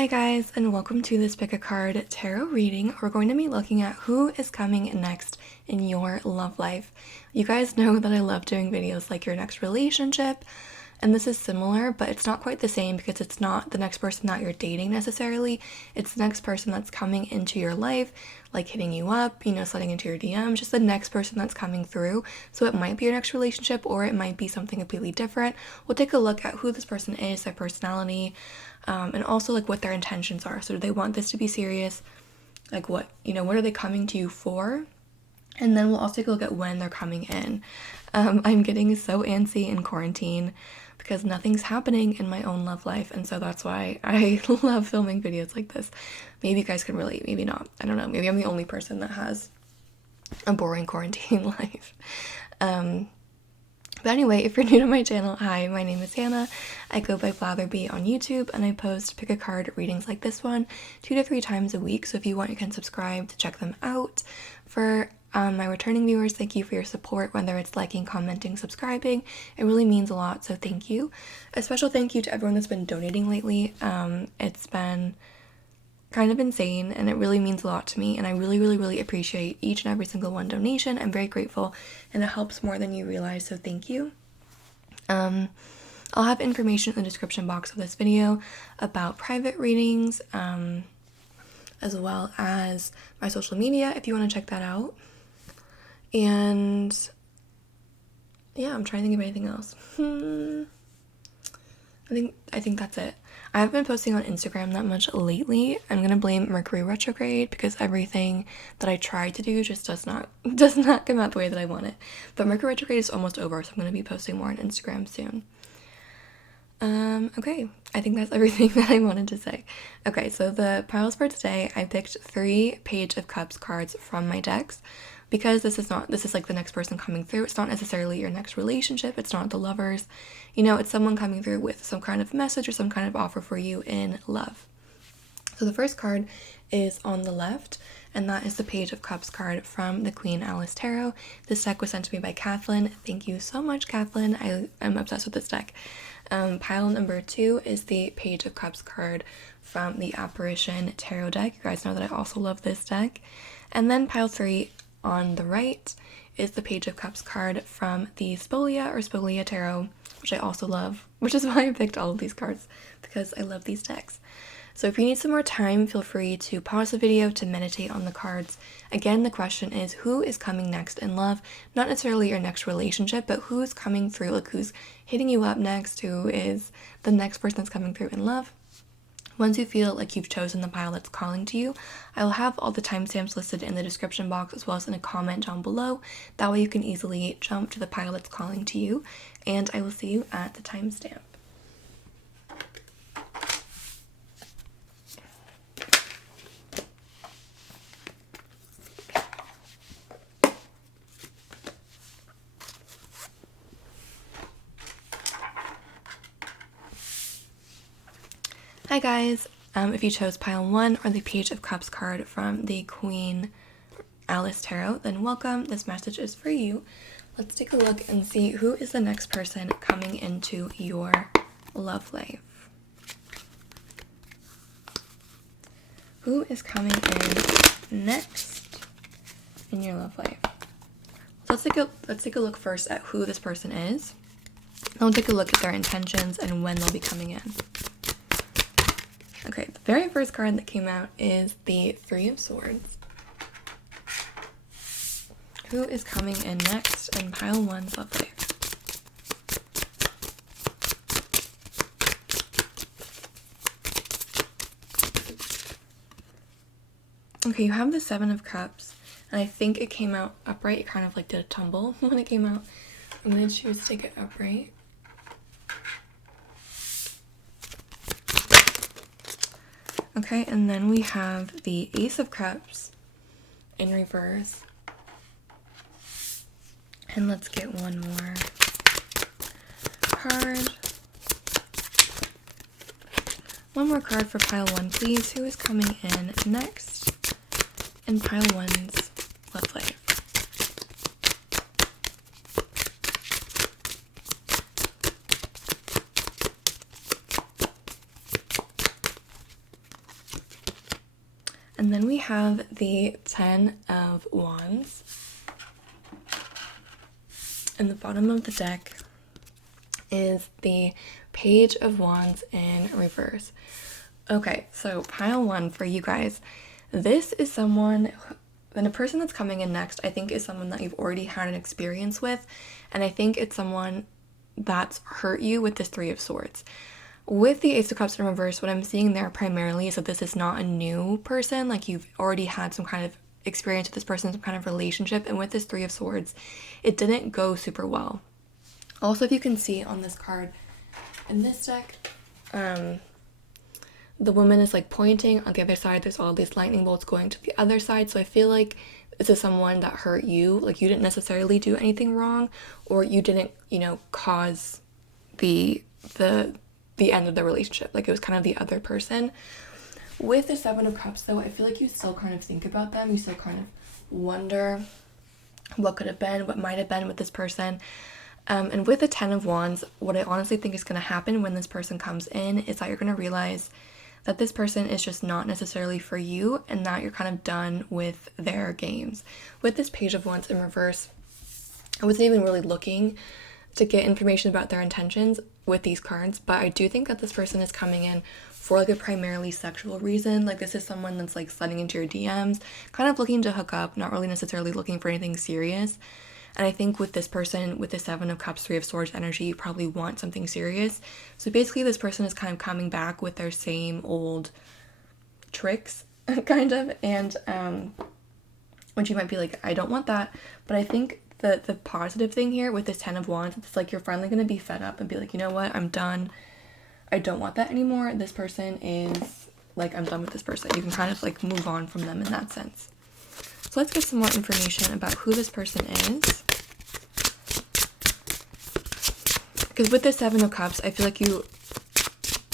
Hi guys, and welcome to this Pick a Card tarot reading. We're going to be looking at who is coming next in your love life. You guys know that I love doing videos like your next relationship, and this is similar, but it's not quite the same because it's not the next person that you're dating necessarily. It's the next person that's coming into your life, like hitting you up, sliding into your DM, just the next person that's coming through. So it might be your next relationship or it might be something completely different. We'll take a look at who this person is, their personality, and also like what their intentions are. So do they want this to be serious? Like what are they coming to you for? And then we'll also take a look at when they're coming in. I'm getting so antsy in quarantine because nothing's happening in my own love life, and so that's why I love filming videos like this. Maybe you guys can relate, maybe not. I don't know, maybe I'm the only person that has a boring quarantine life. But anyway, if you're new to my channel, hi, my name is Hannah. I go by blatherbie on YouTube, and I post pick a card readings like this one 2 to 3 times a week, so if you want, you can subscribe to check them out. For my returning viewers, thank you for your support, whether it's liking, commenting, subscribing. It really means a lot, so thank you. A special thank you to everyone that's been donating lately. It's been kind of insane, and it really means a lot to me, and I really appreciate each and every single one donation. I'm very grateful, and it helps more than you realize, so thank you. I'll have information in the description box of this video about private readings, as well as my social media if you want to check that out. And yeah, I'm trying to think of anything else. I think that's it. I haven't been posting on Instagram that much lately. I'm gonna blame Mercury retrograde because everything that I tried to do just does not come out the way that I want it. But Mercury retrograde is almost over, so I'm gonna be posting more on Instagram soon. Okay, I think that's everything that I wanted to say. Okay, so the piles for today, I picked 3 Page of Cups cards from my decks because this is like the next person coming through. It's not necessarily your next relationship. It's not the lovers. It's someone coming through with some kind of message or some kind of offer for you in love. So the first card is on the left, and that is the Page of Cups card from the Queen Alice Tarot. This deck was sent to me by Jacqueleen. Thank you so much, Jacqueleen. I am obsessed with this deck. Pile number 2 is the Page of Cups card from the Apparition Tarot deck. You guys know that I also love this deck. And then pile 3 on the right is the Page of Cups card from the Spolia Tarot, which I also love, which is why I picked all of these cards, because I love these decks. So if you need some more time, feel free to pause the video to meditate on the cards. Again, the question is, who is coming next in love? Not necessarily your next relationship, but who's coming through, like who's hitting you up next, who is the next person that's coming through in love. Once you feel like you've chosen the pile that's calling to you, I will have all the timestamps listed in the description box as well as in a comment down below. That way you can easily jump to the pile that's calling to you, and I will see you at the timestamp. Hi guys, if you chose pile 1 or the Page of Cups card from the Queen Alice Tarot, then welcome. This message is for you. Let's take a look and see who is the next person coming into your love life. Who is coming in next in your love life? So let's take a look first at who this person is. Then we'll take a look at their intentions and when they'll be coming in. Okay, the very first card that came out is the 3 of Swords. Who is coming in next in pile 1's love life? Okay, you have the 7 of Cups, and I think it came out upright. It kind of like did a tumble when it came out. I'm going to choose to take it upright. Okay, and then we have the Ace of Cups in reverse. And let's get one more card. One more card for pile 1, please. Who is coming in next in pile 1's love life? And then we have the 10 of Wands. And the bottom of the deck is the Page of Wands in reverse. Okay, so pile 1 for you guys. This is someone, and a person that's coming in next, I think is someone that you've already had an experience with. And I think it's someone that's hurt you with this 3 of Swords. With the Ace of Cups in reverse, what I'm seeing there primarily is that this is not a new person. Like, you've already had some kind of experience with this person, some kind of relationship. And with this 3 of Swords, it didn't go super well. Also, if you can see on this card in this deck, the woman is like pointing on the other side. There's all these lightning bolts going to the other side. So I feel like this is someone that hurt you. Like, you didn't necessarily do anything wrong, or you didn't, cause the end of the relationship. Like, it was kind of the other person. With the 7 of Cups, though, I feel like you still kind of think about them. You still kind of wonder what could have been, what might have been with this person. And with the 10 of Wands, what I honestly think is going to happen when this person comes in is that you're going to realize that this person is just not necessarily for you, and that you're kind of done with their games. With this Page of Wands in reverse, I wasn't even really looking to get information about their intentions with these cards, but I do think that this person is coming in for like a primarily sexual reason. Like, this is someone that's like sliding into your DMs, kind of looking to hook up, not really necessarily looking for anything serious. And I think with this person, with the 7 of Cups, 3 of Swords energy, you probably want something serious. So basically this person is kind of coming back with their same old tricks, kind of. And which you might be like, I don't want that. But I think the positive thing here with this 10 of Wands, it's like you're finally going to be fed up and be like, you know what, I'm done. I don't want that anymore. This person is like, I'm done with this person. You can kind of like move on from them in that sense. So let's get some more information about who this person is. Because with the 7 of Cups, I feel like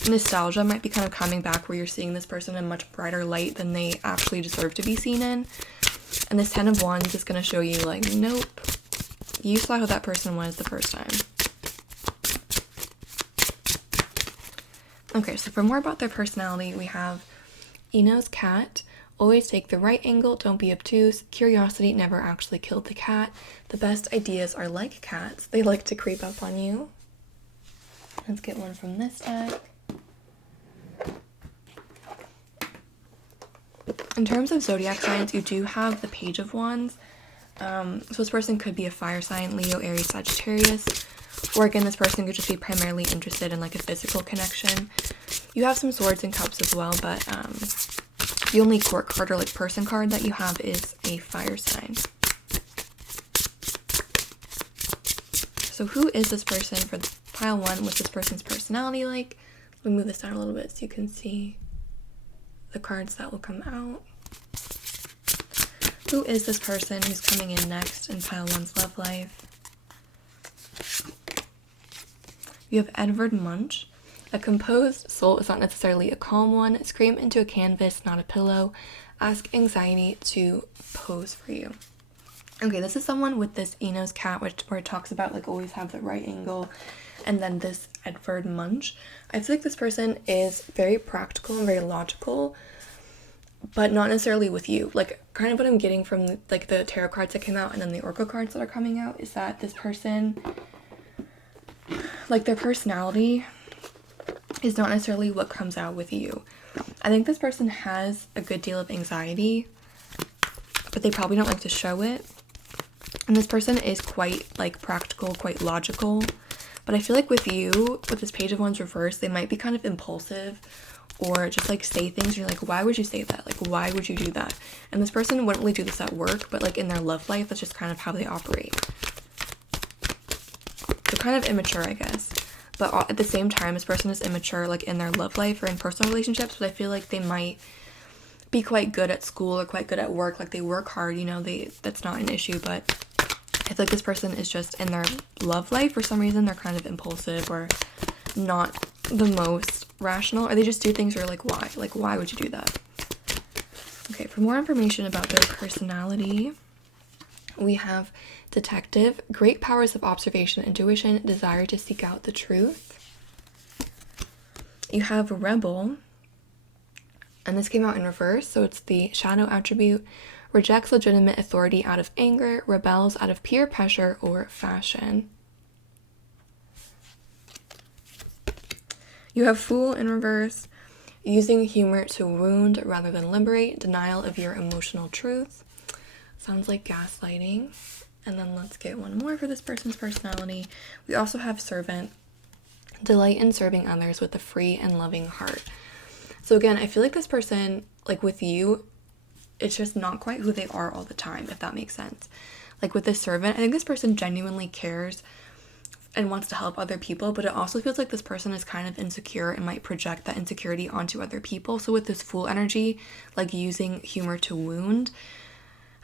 nostalgia might be kind of coming back, where you're seeing this person in much brighter light than they actually deserve to be seen in. And this 10 of Wands is going to show you like, nope, you saw who that person was the first time. Okay, so for more about their personality, we have Eno's cat. Always take the right angle, don't be obtuse. Curiosity never actually killed the cat. The best ideas are like cats. They like to creep up on you. Let's get one from this deck. In terms of zodiac signs, you do have the Page of Wands. So this person could be a fire sign, Leo, Aries, Sagittarius. Or again, this person could just be primarily interested in like a physical connection. You have some Swords and Cups as well, but the only court card or like person card that you have is a fire sign. So who is this person for pile 1? What's this person's personality like? Let me move this down a little bit so you can see the cards that will come out. Who is this person who's coming in next in pile 1's love life? You have Edvard Munch. A composed soul is not necessarily a calm one. Scream into a canvas, not a pillow. Ask anxiety to pose for you. Okay, this is someone with this Eno's cat, where it talks about like always have the right angle. And then this Edvard Munch. I feel like this person is very practical and very logical, but not necessarily with you. Like, kind of what I'm getting from like the tarot cards that came out and then the oracle cards that are coming out is that this person, like, their personality is not necessarily what comes out with you. I think this person has a good deal of anxiety, but they probably don't like to show it. And this person is quite like practical, quite logical. But I feel like with you, with this Page of Wands reverse, they might be kind of impulsive or just like say things. You're like, why would you say that? Like, why would you do that? And this person wouldn't really do this at work, but like in their love life, that's just kind of how they operate. They're kind of immature, I guess. But at the same time, this person is immature like in their love life or in personal relationships, but I feel like they might be quite good at school or quite good at work. Like, they work hard, that's not an issue, but I feel like this person is just in their love life, for some reason, they're kind of impulsive or not the most rational, or they just do things where you're like, why? Like, why would you do that? Okay, for more information about their personality, we have detective, great powers of observation, intuition, desire to seek out the truth. You have rebel, And this came out in reverse, so it's the shadow attribute. Rejects legitimate authority out of anger, rebels out of peer pressure or fashion. You have Fool in reverse. Using humor to wound rather than liberate. Denial of your emotional truth. Sounds like gaslighting. And then let's get one more for this person's personality. We also have Servant. Delight in serving others with a free and loving heart. So again, I feel like this person, like with you, it's just not quite who they are all the time, if that makes sense. Like with this Servant, I think this person genuinely cares and wants to help other people, but it also feels like this person is kind of insecure and might project that insecurity onto other people. So with this Fool energy, like using humor to wound,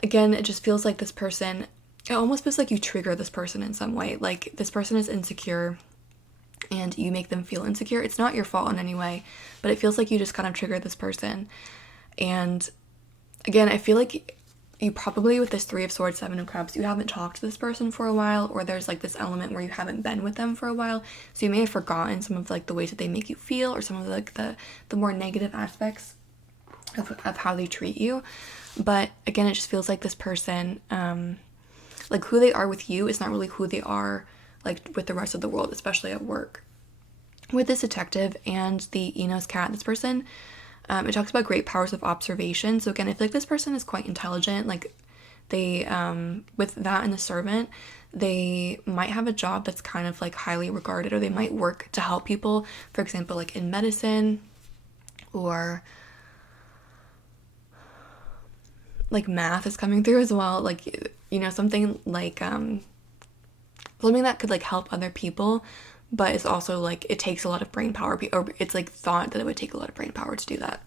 again, it just feels like this person, it almost feels like you trigger this person in some way. Like this person is insecure and you make them feel insecure. It's not your fault in any way, but it feels like you just kind of trigger this person. And again, I feel like you probably, with this Three of Swords, Seven of Cups, you haven't talked to this person for a while, or there's like this element where you haven't been with them for a while, so you may have forgotten some of like the ways that they make you feel, or some of like the more negative aspects of how they treat you. But again, it just feels like this person, like who they are with you is not really who they are like with the rest of the world, especially at work. With this Detective and the Enos cat, this person, it talks about great powers of observation. So again, I feel like this person is quite intelligent. Like they, with that and the Servant, they might have a job that's kind of like highly regarded, or they might work to help people, for example, like in medicine, or like math is coming through as well. Like, you know, something like, something that could like help other people, but it's also like it takes a lot of brain power, or it's like thought that it would take a lot of brain power to do that.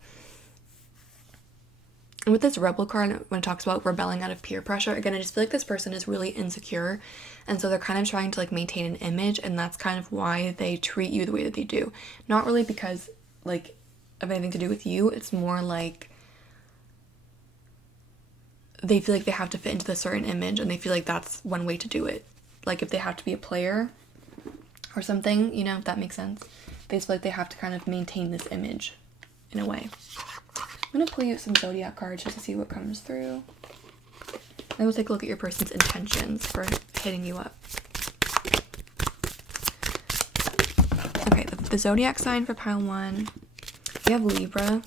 And with this Rebel card, when it talks about rebelling out of peer pressure, again, I just feel like this person is really insecure, and so they're kind of trying to like maintain an image, and that's kind of why they treat you the way that they do. Not really because like of anything to do with you, it's more like they feel like they have to fit into this certain image, and they feel like that's one way to do it. Like if they have to be a player or something, you know, if that makes sense. They feel like they have to kind of maintain this image in a way. I'm going to pull you some zodiac cards just to see what comes through. Then we'll take a look at your person's intentions for hitting you up. Okay, the zodiac sign for pile 1. We have Libra.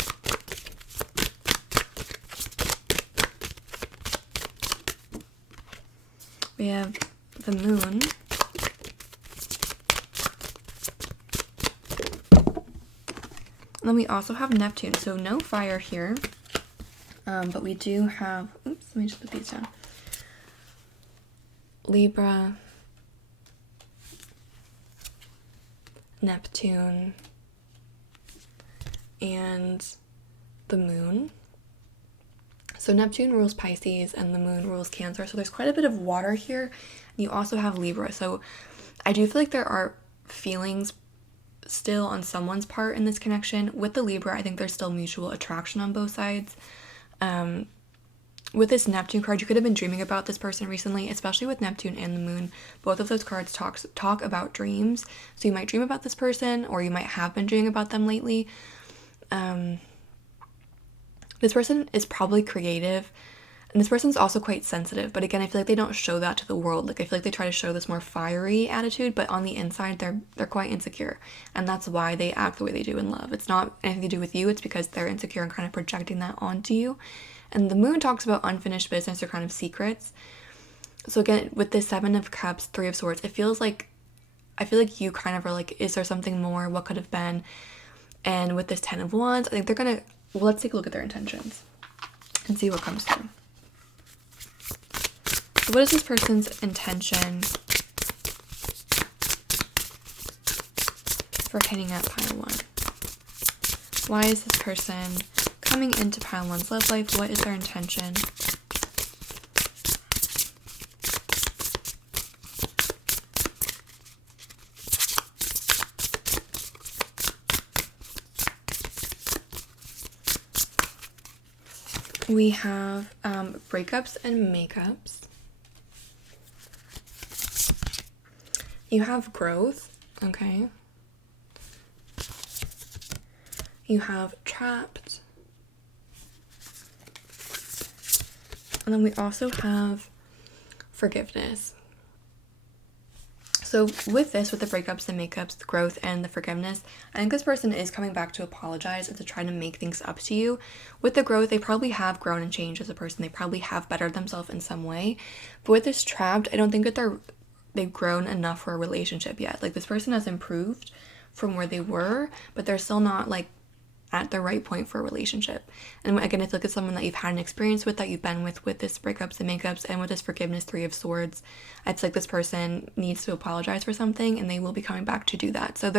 We have the Moon. And then we also have Neptune, so no fire here, but we do have, oops, let me just put these down. Libra, Neptune, and the Moon. So Neptune rules Pisces and the Moon rules Cancer, so there's quite a bit of water here. And you also have Libra, so I do feel like there are feelings still on someone's part in this connection. With the Libra, I think there's still mutual attraction on both sides. With this Neptune card, you could have been dreaming about this person recently, especially with Neptune and the Moon. Both of those cards talk about dreams, so you might dream about this person, or you might have been dreaming about them lately. This person is probably creative, and this person's also quite sensitive, but again, I feel like they don't show that to the world. Like I feel like they try to show this more fiery attitude, but on the inside they're quite insecure, and that's why they act the way they do in love. It's not anything to do with you, it's because they're insecure and kind of projecting that onto you. And the Moon talks about unfinished business or kind of secrets. So again, with this Seven of Cups, Three of Swords, I feel like you kind of are like, is there something more? What could have been? And with this Ten of Wands, I think they're gonna, well, let's take a look at their intentions and see what comes through. So what is this person's intention for hitting up pile 1? Why is this person coming into pile 1's love life? What is their intention? We have breakups and makeups. You have growth, okay. You have trapped, And then we also have forgiveness. So with this, with the breakups, the makeups, the growth, and the forgiveness, I think this person is coming back to apologize and to try to make things up to you. With the growth, they probably have grown and changed as a person. They probably have bettered themselves in some way. But with this trapped, I don't think that they've grown enough for a relationship yet. Like, this person has improved from where they were, but they're still not like at the right point for a relationship. And again, it's like it's someone that you've had an experience with, that you've been with this breakups and makeups, and with this forgiveness, 3 of Swords, it's like this person needs to apologize for something, and they will be coming back to do that. So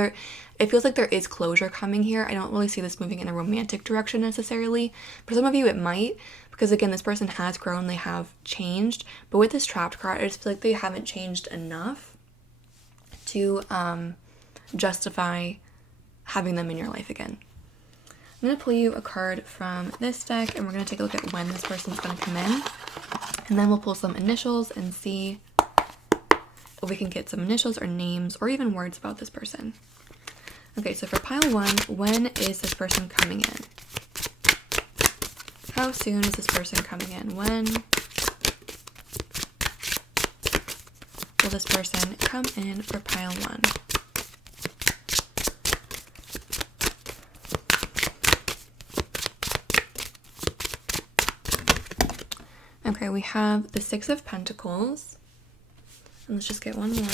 it feels like there is closure coming here. I don't really see this moving in a romantic direction necessarily. For some of you, it might, because again, this person has grown, they have changed. But with this trapped card, I just feel like they haven't changed enough to justify having them in your life again. I'm going to pull you a card from this deck, and we're going to take a look at when this person's going to come in. And then we'll pull some initials and see if we can get some initials or names or even words about this person. Okay, so for pile 1, when is this person coming in? How soon is this person coming in? When will this person come in for pile 1? Okay, we have the 6 of Pentacles. And let's just get one more.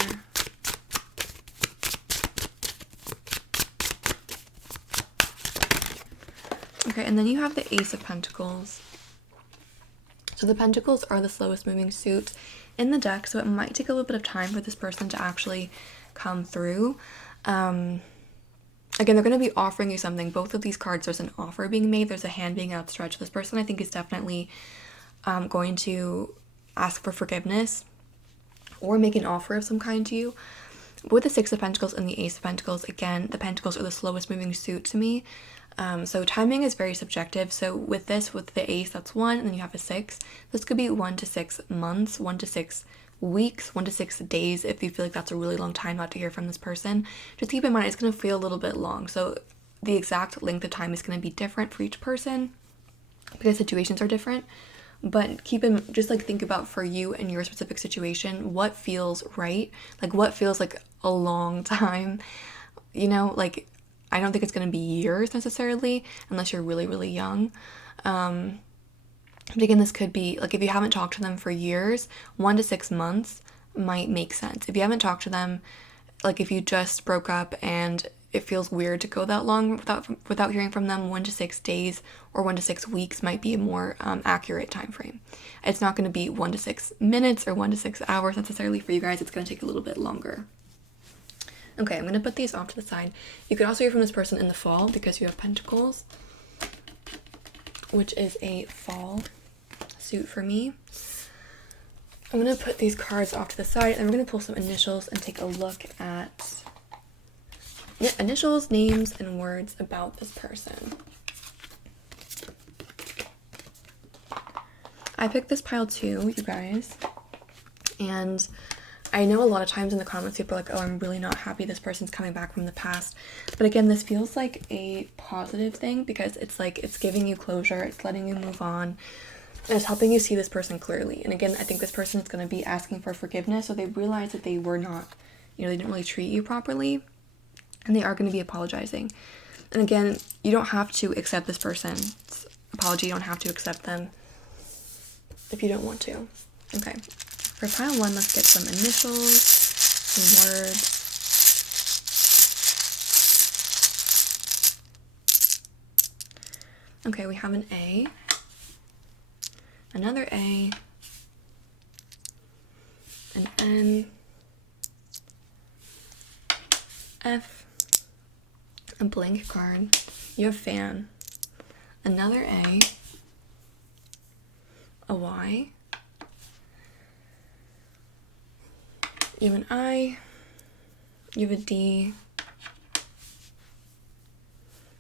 Okay, and then you have the Ace of Pentacles. So the Pentacles are the slowest moving suit in the deck, so it might take a little bit of time for this person to actually come through. Again, they're going to be offering you something. Both of these cards, there's an offer being made. There's a hand being outstretched. This person, I think, is definitely going to ask for forgiveness or make an offer of some kind to you. With the 6 of Pentacles and the Ace of Pentacles, again, the Pentacles are the slowest moving suit to me. So timing is very subjective. So with this, with the Ace, that's 1, and then you have a 6. This could be 1 to 6 months, 1 to 6 weeks, 1 to 6 days. If you feel like that's a really long time not to hear from this person, just keep in mind it's going to feel a little bit long. So the exact length of time is going to be different for each person because situations are different. But just like think about, for you and your specific situation, what feels right, like what feels like a long time, like I don't think it's going to be years necessarily unless you're really, really young. But again, this could be like, if you haven't talked to them for years, 1 to 6 months might make sense. If you haven't talked to them, like if you just broke up and it feels weird to go that long without hearing from them, 1 to 6 days or 1 to 6 weeks might be a more accurate time frame. It's not going to be 1 to 6 minutes or 1 to 6 hours necessarily for you guys. It's going to take a little bit longer. Okay, I'm going to put these off to the side. You could also hear from this person in the fall because you have Pentacles, which is a fall suit for me. I'm going to put these cards off to the side, and we're going to pull some initials and take a look at initials, names, and words about this person. I picked this pile 2, you guys, and I know a lot of times in the comments people are like, oh, I'm really not happy this person's coming back from the past. But again, this feels like a positive thing because it's like it's giving you closure, it's letting you move on, and it's helping you see this person clearly. And again, I think this person is going to be asking for forgiveness, so they realize that they were not, they didn't really treat you properly, and they are going to be apologizing. And again, you don't have to accept this person's apology. You don't have to accept them if you don't want to. Okay, for pile 1, let's get some initials, some words. Okay, we have an A, another A, an N, F, a blank card, you have fan, another A, a Y, you have an I, you have a D,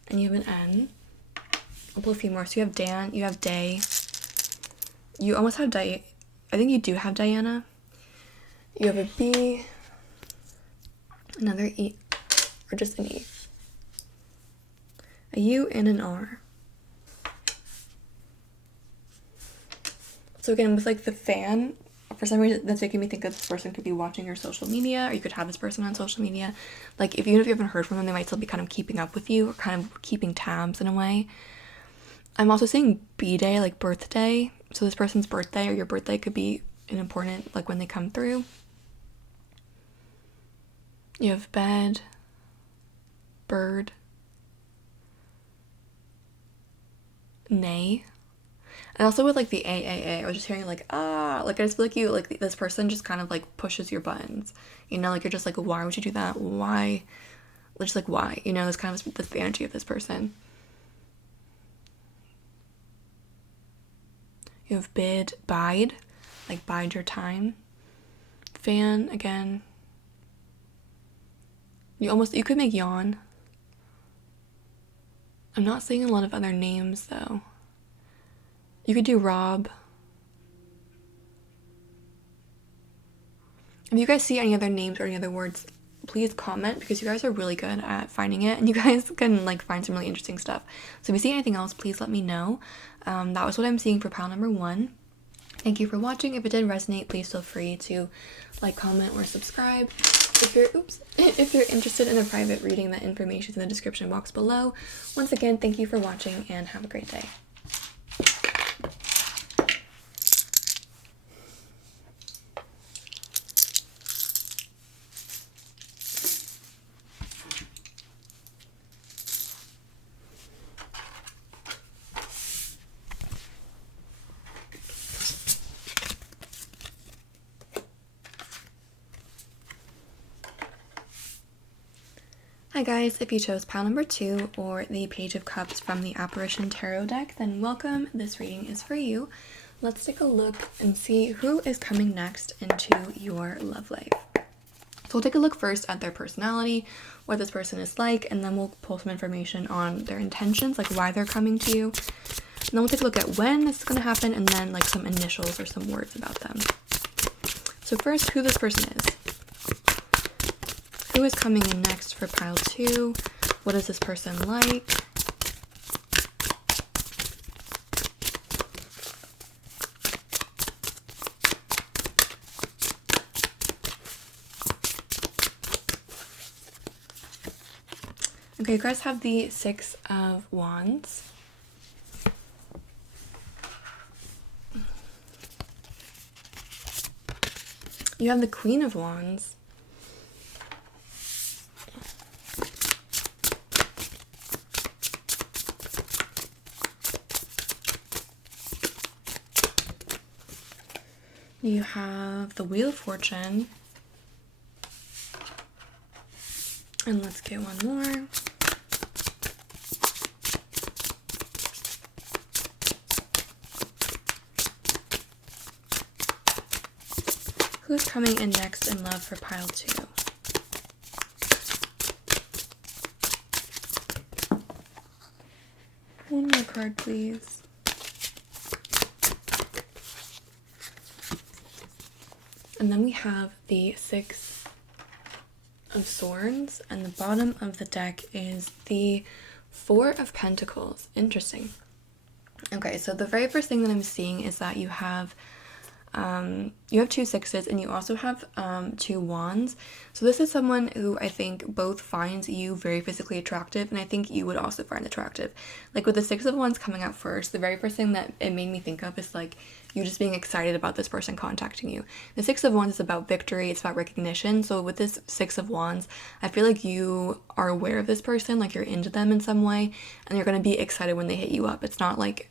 and you have an N. I'll pull a few more. So you have Dan, you have Day, you almost have I think you do have Diana, you have a B, another E, or just an E, a U, and an R. So again, with like the fan, for some reason that's making me think that this person could be watching your social media, or you could have this person on social media. Like even if you haven't heard from them, they might still be kind of keeping up with you, or kind of keeping tabs in a way. I'm also seeing B-day, like birthday. So this person's birthday or your birthday could be an important, like when they come through. You have bed, bird, nay. And also with like the AAA, I was just hearing like, like I just feel like you, like this person just kind of like pushes your buttons, you know, like you're just like, why would you do that? Why? Just like, why? You know, that's kind of the energy of this person. You have bide, like bide your time. Fan, again. You could make yawn. I'm not seeing a lot of other names though. You could do rob. If you guys see any other names or any other words, please comment, because you guys are really good at finding it, and you guys can like find some really interesting stuff. So if you see anything else, please let me know. That was what I'm seeing for pile number 1. Thank you for watching. If it did resonate, please feel free to like, comment, or subscribe. If you're interested in a private reading, that information is in the description box below. Once again, thank you for watching and have a great day. Hi guys, if you chose pile number 2 or the Page of Cups from the Apparition Tarot deck, then welcome. This reading is for you. Let's take a look and see who is coming next into your love life. So we'll take a look first at their personality, what this person is like, and then we'll pull some information on their intentions, like why they're coming to you. And then we'll take a look at when this is going to happen, and then like some initials or some words about them. So first, who this person is. Who is coming in next for pile 2? What is this person like? Okay, you guys have the 6 of Wands. You have the Queen of Wands. You have the Wheel of Fortune. And let's get one more. Who's coming in next in love for pile 2? One more card, please. And then we have the 6 of Swords, and the bottom of the deck is the 4 of Pentacles. Interesting. Okay, so the very first thing that I'm seeing is that you have 2 6s, and you also have 2 wands. So this is someone who I think both finds you very physically attractive, and I think you would also find attractive. Like with the 6 of wands coming out first, the very first thing that it made me think of is like you just being excited about this person contacting you. The 6 of wands is about victory, it's about recognition. So with this 6 of wands, I feel like you are aware of this person, like you're into them in some way, and you're going to be excited when they hit you up. It's not like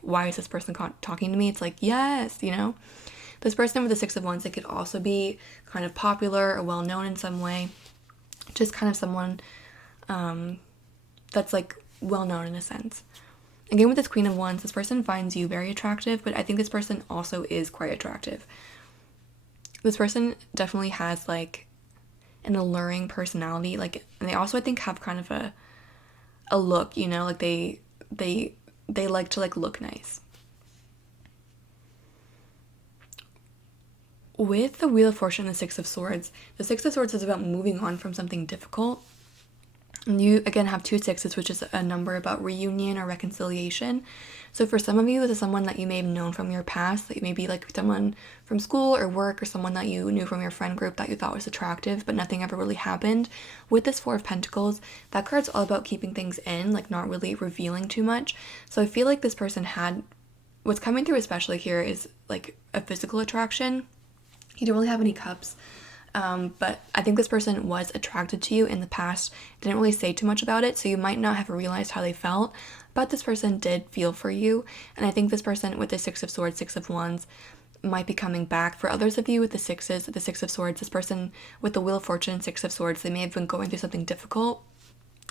why is this person talking to me? It's like, yes, you know. This person with the 6 of wands, it could also be kind of popular or well known in some way, just kind of someone that's like well known in a sense. Again, with this Queen of Wands, this person finds you very attractive, but I think this person also is quite attractive. This person definitely has like an alluring personality, like, and they also I think have kind of a look, you know, like they like to like look nice. With the Wheel of Fortune and the 6 of Swords, the 6 of Swords is about moving on from something difficult. And you, again, have 2 sixes, which is a number about reunion or reconciliation. So for some of you, this is someone that you may have known from your past, that you may be like someone from school or work, or someone that you knew from your friend group that you thought was attractive, but nothing ever really happened. With this 4 of Pentacles, that card's all about keeping things in, like not really revealing too much. So I feel like this person had, what's coming through especially here is like a physical attraction. You don't really have any cups. But I think this person was attracted to you in the past, didn't really say too much about it, so you might not have realized how they felt, but this person did feel for you, and I think this person with the 6 of Swords, 6 of Wands, might be coming back. For others of you with the 6s, the 6 of Swords, this person with the Wheel of Fortune, 6 of Swords, they may have been going through something difficult,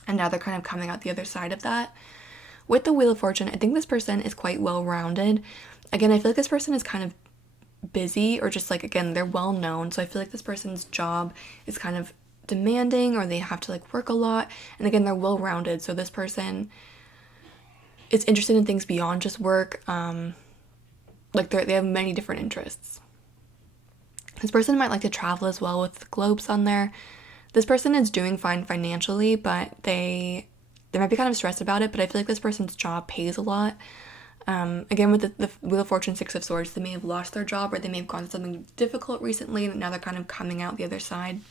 and now they're kind of coming out the other side of that. With the Wheel of Fortune, I think this person is quite well-rounded. Again, I feel like this person is kind of busy, or just like, again, they're well known, so I feel like this person's job is kind of demanding, or they have to like work a lot, and again, they're well rounded, so this person is interested in things beyond just work. Like they have many different interests. This person might like to travel as well, with the globes on there. This person is doing fine financially, but they might be kind of stressed about it, but I feel like this person's job pays a lot. Again, with the Wheel of Fortune, 6 of Swords, they may have lost their job, or they may have gone through something difficult recently, and now they're kind of coming out the other side.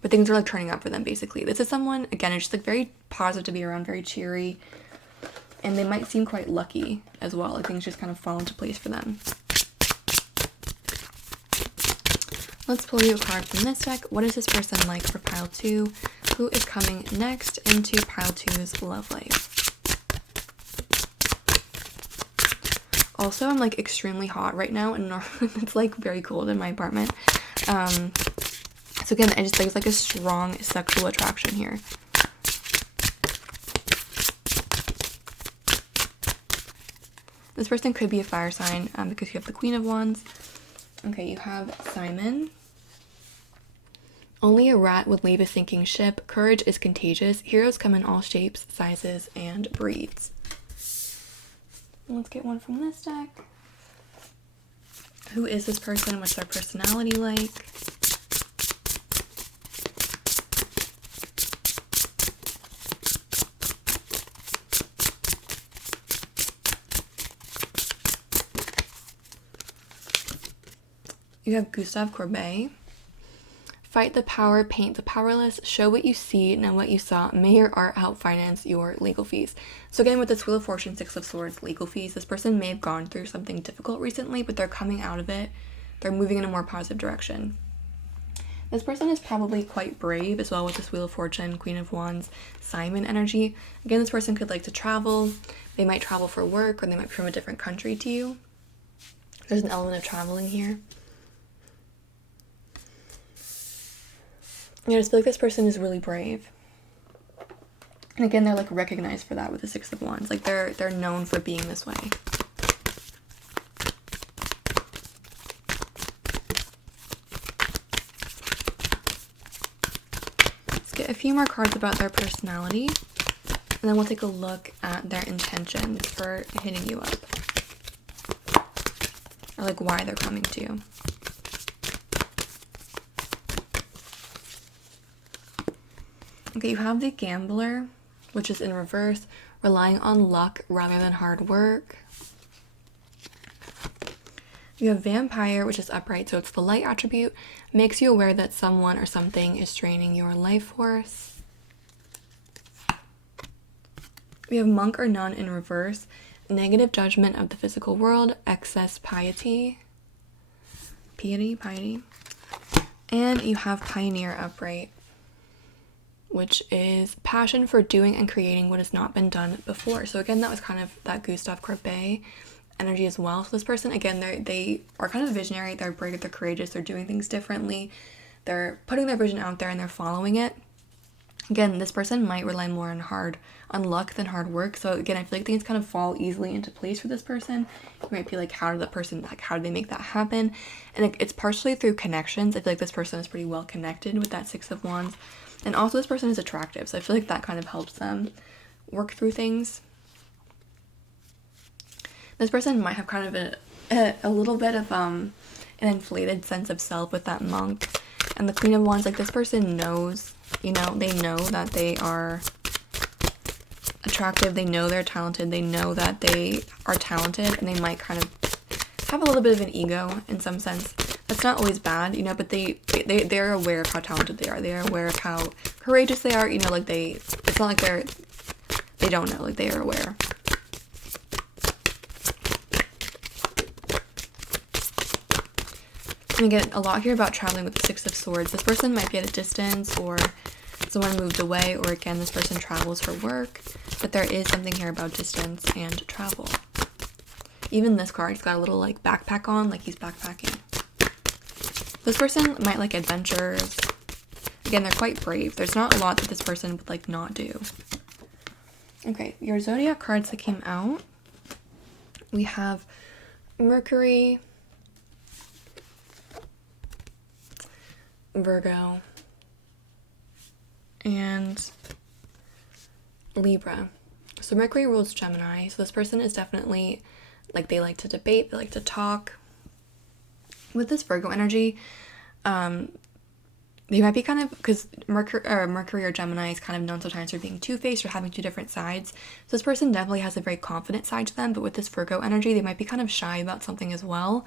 But things are like turning up for them, basically. This is someone, again, it's just like very positive to be around, very cheery, and they might seem quite lucky as well. Like things just kind of fall into place for them. Let's pull you a card from this deck. What is this person like for pile 2? Who is coming next into pile 2's love life? Also, I'm like extremely hot right now, and it's like very cold in my apartment. So again, I just think it's like a strong sexual attraction here. This person could be a fire sign, because you have the Queen of Wands. Okay, you have Simon. Only a rat would leave a sinking ship. Courage is contagious. Heroes come in all shapes, sizes, and breeds. Let's get one from this deck. Who is this person? What's their personality like? You have Gustave Courbet. Fight the power, paint the powerless, show what you see, not what you saw. May your art help finance your legal fees. So again, with this Wheel of Fortune, 6 of Swords, legal fees, this person may have gone through something difficult recently, but they're coming out of it. They're moving in a more positive direction. This person is probably quite brave as well, with this Wheel of Fortune, Queen of Wands, Simon energy. Again, this person could like to travel. They might travel for work, or they might be from a different country to you. There's an element of traveling here. I just feel like this person is really brave. And again, they're like recognized for that with the 6 of Wands. Like they're known for being this way. Let's get a few more cards about their personality, and then we'll take a look at their intentions for hitting you up, or like why they're coming to you. Okay, you have the Gambler, which is in reverse, relying on luck rather than hard work. You have Vampire, which is upright, so it's the light attribute, makes you aware that someone or something is draining your life force. We have Monk or Nun in reverse, negative judgment of the physical world, excess piety. Piety. And you have Pioneer upright, which is passion for doing and creating what has not been done before. So again, that was kind of that Gustave Courbet energy as well. So this person, again, they are kind of visionary, they're brave, they're courageous, they're doing things differently, they're putting their vision out there and they're following it. Again, this person might rely more on luck than hard work. So again, I feel like things kind of fall easily into place for this person. You might be like, how did they make that happen? And it's partially through connections. I feel like this person is pretty well connected with that 6 of Wands. And also this person is attractive, so I feel like that kind of helps them work through things. This person might have kind of a little bit of an inflated sense of self with that Monk. And the Queen of Wands, like, this person knows, you know, they know that they are attractive, they know they're talented, they know that they are talented, and they might kind of have a little bit of an ego in some sense. That's not always bad, you know, but they're aware of how talented they are. They're aware of how courageous they are, you know, like it's not like they don't know, like they are aware. And again, a lot here about traveling with the Six of Swords. This person might be at a distance, or someone moved away, or again, this person travels for work, but there is something here about distance and travel. Even this card, he's got a little like backpack on, like he's backpacking. This person might like adventures. Again, they're quite brave. There's not a lot that this person would like not do. Okay, your zodiac cards that came out. We have Mercury, Virgo, and Libra. So Mercury rules Gemini. So this person is definitely, like, they like to debate, they like to talk. With this Virgo energy, they might be kind of, because Mercury or Gemini is kind of known sometimes for being two-faced or having two different sides. So this person definitely has a very confident side to them, but with this Virgo energy, they might be kind of shy about something as well,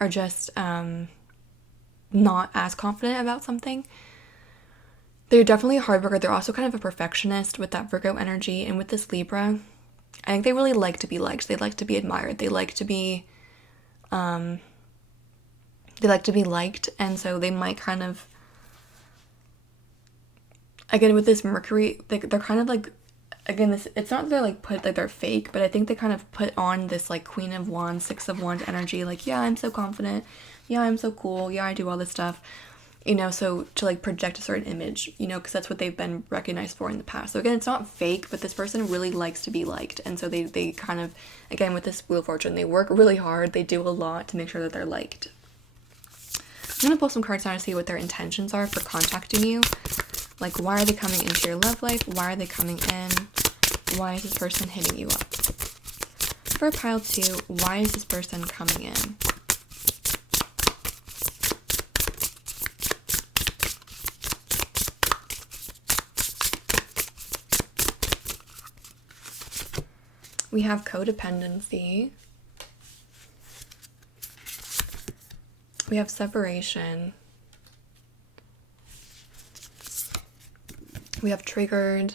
or just not as confident about something. They're definitely a hard worker. They're also kind of a perfectionist with that Virgo energy. And with this Libra, I think they really like to be liked. They like to be admired. They like to be liked. And so they might kind of, again, with this Mercury, they're kind of like, again, this, it's not that they're like put, like they're fake, but I think they kind of put on this like Queen of Wands, Six of Wands energy. Like, yeah, I'm so confident. Yeah, I'm so cool. Yeah, I do all this stuff. You know, so to like project a certain image, you know, because that's what they've been recognized for in the past. So again, it's not fake, but this person really likes to be liked. And so they kind of, again, with this Wheel of Fortune, they work really hard. They do a lot to make sure that they're liked. I'm going to pull some cards now to see what their intentions are for contacting you. Like, why are they coming into your love life? Why are they coming in? Why is this person hitting you up? For pile 2, why is this person coming in? We have codependency. We have separation. We have triggered.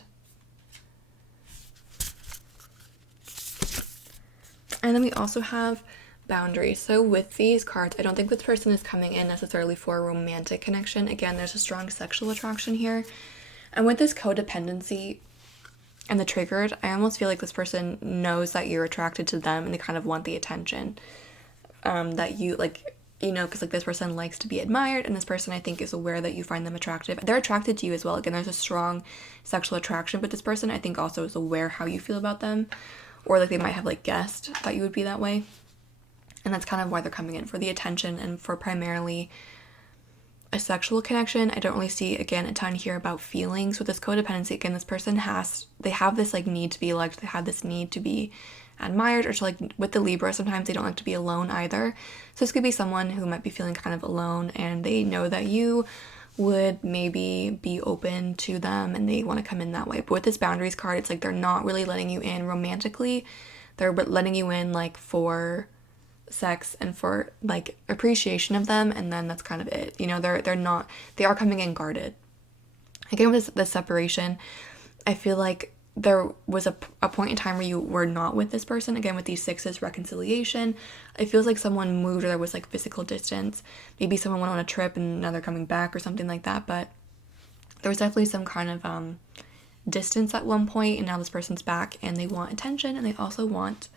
And then we also have boundaries. So with these cards, I don't think this person is coming in necessarily for a romantic connection. Again, there's a strong sexual attraction here. And with this codependency and the triggered, I almost feel like this person knows that you're attracted to them and they kind of want the attention that you, like, you know, because like this person likes to be admired, and this person I think is aware that you find them attractive. They're attracted to you as well. Again, there's a strong sexual attraction, but this person I think also is aware how you feel about them, or like they might have like guessed that you would be that way. And that's kind of why they're coming in, for the attention and for primarily a sexual connection. I don't really see, again, a ton here about feelings. With this codependency, again, this person they have this like need to be liked, they have this need to be admired, or to like, with the Libra, sometimes they don't like to be alone either. So this could be someone who might be feeling kind of alone, and they know that you would maybe be open to them and they want to come in that way. But with this boundaries card, it's like they're not really letting you in romantically. They're letting you in like for sex and for like appreciation of them, and then that's kind of it. You know, they are coming in guarded. Again, with the separation, I feel like there was a point in time where you were not with this person. Again, with these sixes, reconciliation, it feels like someone moved, or there was like physical distance. Maybe someone went on a trip and now they're coming back or something like that, but there was definitely some kind of distance at one point, and now this person's back and they want attention, and they also want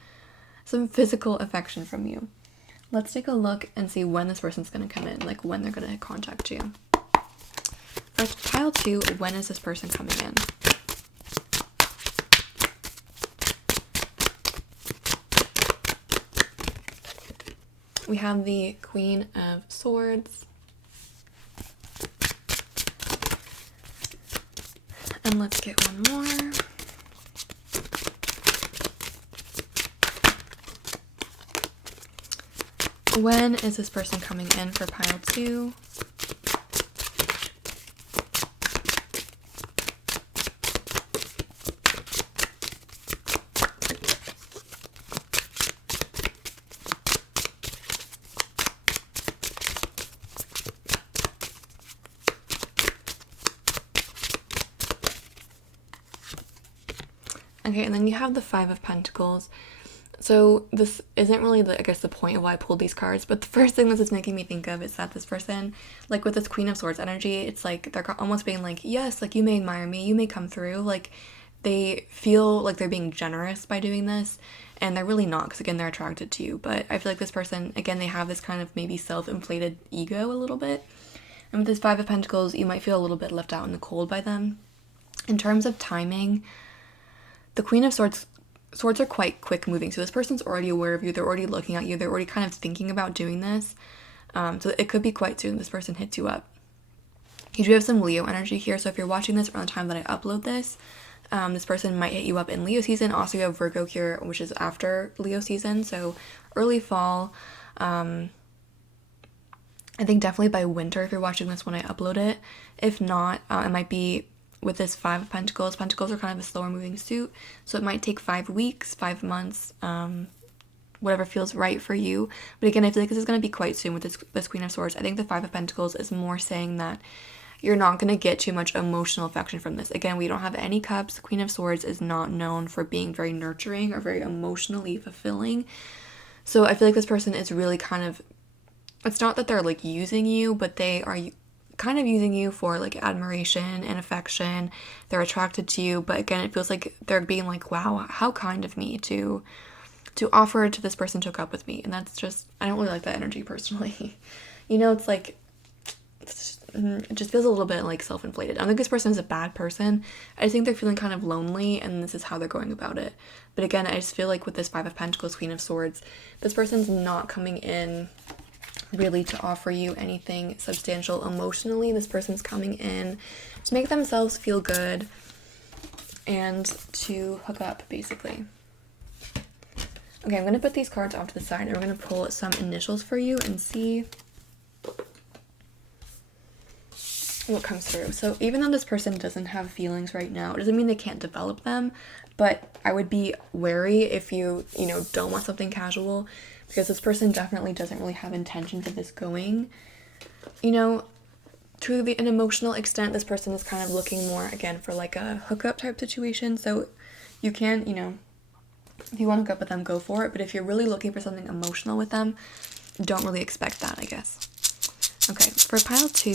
some physical affection from you. Let's take a look and see when this person's going to come in, like when they're going to contact you. First, pile 2, when is this person coming in? We have the Queen of Swords. And let's get one more. When is this person coming in for pile 2? Okay, and then you have the Five of Pentacles. So this isn't really, I guess, the point of why I pulled these cards, but the first thing this is making me think of is that this person, like with this Queen of Swords energy, it's like they're almost being like, yes, like you may admire me, you may come through, like they feel like they're being generous by doing this, and they're really not, because again, they're attracted to you. But I feel like this person, again, they have this kind of maybe self-inflated ego a little bit, and with this Five of Pentacles, you might feel a little bit left out in the cold by them. In terms of timing, the Queen of Swords are quite quick moving, so this person's already aware of you, they're already looking at you, they're already kind of thinking about doing this, so it could be quite soon this person hits you up. You do have some Leo energy here, so if you're watching this around the time that I upload this, this person might hit you up in Leo season. Also, you have Virgo here, which is after Leo season, so early fall. I think definitely by winter if you're watching this when I upload it. If not, it might be with this Five of Pentacles. Pentacles are kind of a slower moving suit, so it might take 5 weeks, 5 months, whatever feels right for you. But again, I feel like this is going to be quite soon with this Queen of Swords. I think the Five of Pentacles is more saying that you're not going to get too much emotional affection from this. Again, we don't have any cups. The Queen of Swords is not known for being very nurturing or very emotionally fulfilling. So I feel like this person is really kind of, it's not that they're like using you, but they are kind of using you for like admiration and affection. They're attracted to you, but again, it feels like they're being like, wow, how kind of me to offer to this person to hook up with me. And that's just, I don't really like that energy personally. It's like, it just feels a little bit like self-inflated. I don't think this person is a bad person. I just think they're feeling kind of lonely, and this is how they're going about it. But again, I just feel like with this Five of Pentacles, Queen of Swords, this person's not coming in really to offer you anything substantial emotionally. This person's coming in to make themselves feel good and to hook up, basically. Okay, I'm going to put these cards off to the side, and we're going to pull some initials for you and see what comes through. So even though this person doesn't have feelings right now, it doesn't mean they can't develop them, but I would be wary if you don't want something casual, because this person definitely doesn't really have intentions of this going, to an emotional extent. This person is kind of looking more, again, for like a hookup type situation. So you can, if you want to hook up with them, go for it. But if you're really looking for something emotional with them, don't really expect that, I guess. Okay, for pile 2,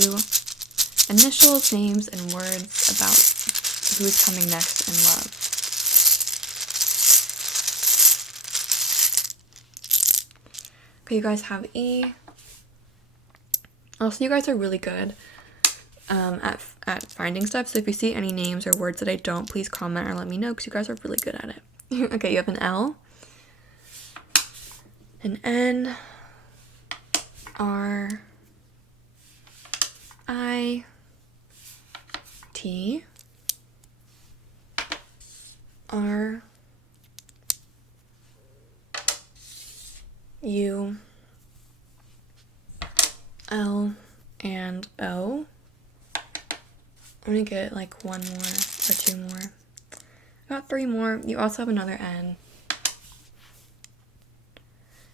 initials, names, and words about who's coming next in love. Okay, you guys have E. Also, you guys are really good at finding stuff. So if you see any names or words that I don't, please comment or let me know, because you guys are really good at it. Okay, you have an L, an N, R, I, T, R, U, L, and O. I'm gonna get like 1 more or 2 more. I got 3 more. You also have another N,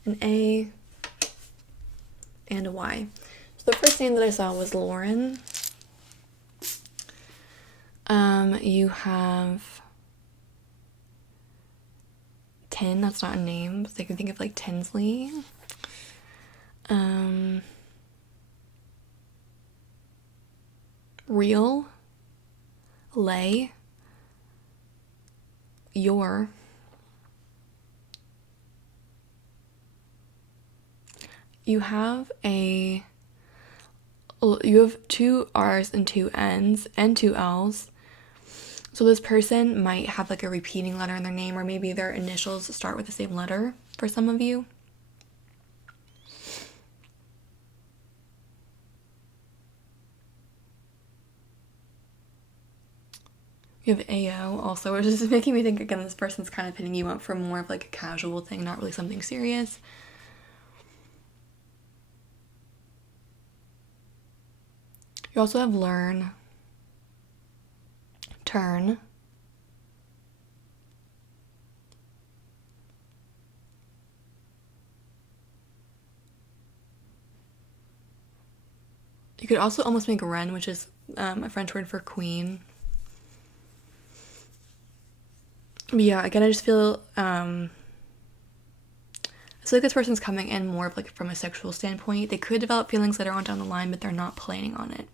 an A, and a Y. So the first name that I saw was Lauren. You have Tin. That's not a name, so you can think of like Tinsley. Real, Lay, Your, you have 2 R's and 2 N's and 2 L's. So this person might have like a repeating letter in their name, or maybe their initials start with the same letter for some of you. You have AO also, which is making me think, again, this person's kind of hitting you up for more of like a casual thing, not really something serious. You also have Learn, Turn, you could also almost make Reine, which is a French word for queen. But yeah, again, I just feel, so like this person's coming in more of like from a sexual standpoint. They could develop feelings later on down the line, but they're not planning on it.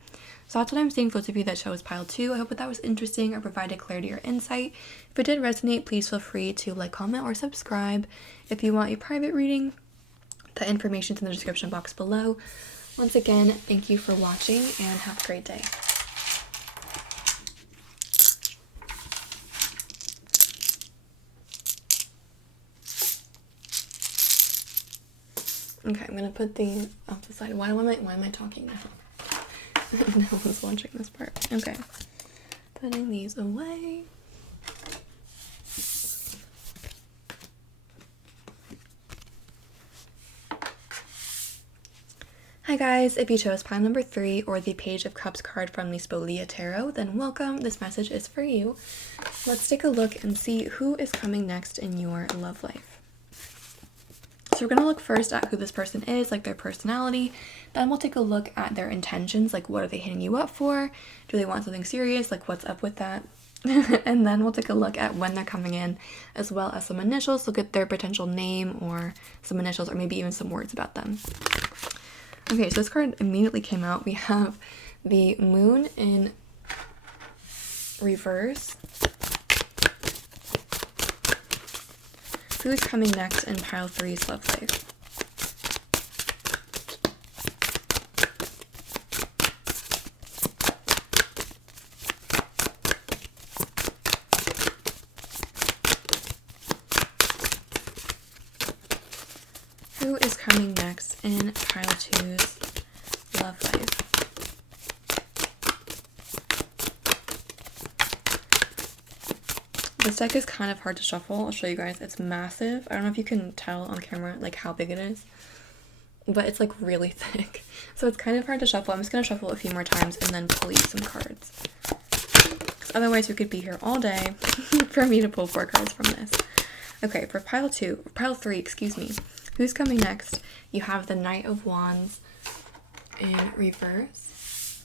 So that's what I'm seeing for those of you that chose pile 2. I hope that was interesting or provided clarity or insight. If it did resonate, please feel free to like, comment, or subscribe. If you want a private reading, the information's in the description box below. Once again, thank you for watching and have a great day. Okay, I'm gonna put these off the side. Why am I talking now? No one's watching this part. Okay, putting these away. Hi guys, if you chose pile number 3 or the Page of Cups card from the Spolia Tarot, then welcome. This message is for you. Let's take a look and see who is coming next in your love life. So we're going to look first at who this person is, like their personality. Then we'll take a look at their intentions, like what are they hitting you up for? Do they want something serious? Like what's up with that? And then we'll take a look at when they're coming in, as well as some initials. Look at their potential name or some initials, or maybe even some words about them. Okay, so this card immediately came out. We have the Moon in reverse. Who is coming next in pile 3's love life? Who is coming next in pile 2's love life? This deck is kind of hard to shuffle. I'll show you guys. It's massive. I don't know if you can tell on camera like how big it is, but it's like really thick. So it's kind of hard to shuffle. I'm just going to shuffle a few more times and then pull you some cards. Because otherwise we could be here all day for me to pull 4 cards from this. Okay, for pile 3, excuse me. Who's coming next? You have the Knight of Wands in reverse.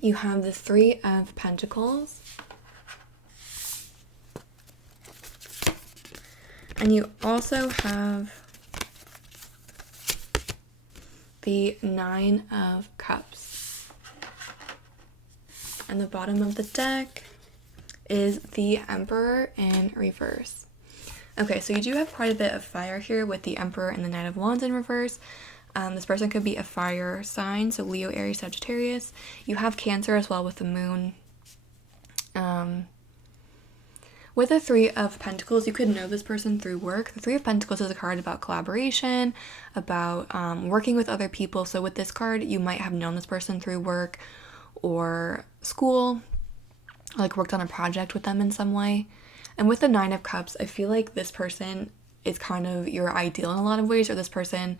You have the 3 of Pentacles. And you also have the 9 of Cups. And the bottom of the deck is the Emperor in reverse. Okay, so you do have quite a bit of fire here with the Emperor and the Knight of Wands in reverse. This person could be a fire sign, so Leo, Aries, Sagittarius. You have Cancer as well with the Moon. With the 3 of Pentacles, you could know this person through work. The 3 of Pentacles is a card about collaboration, about working with other people. So with this card, you might have known this person through work or school, like worked on a project with them in some way. And with the 9 of Cups, I feel like this person is kind of your ideal in a lot of ways, or this person,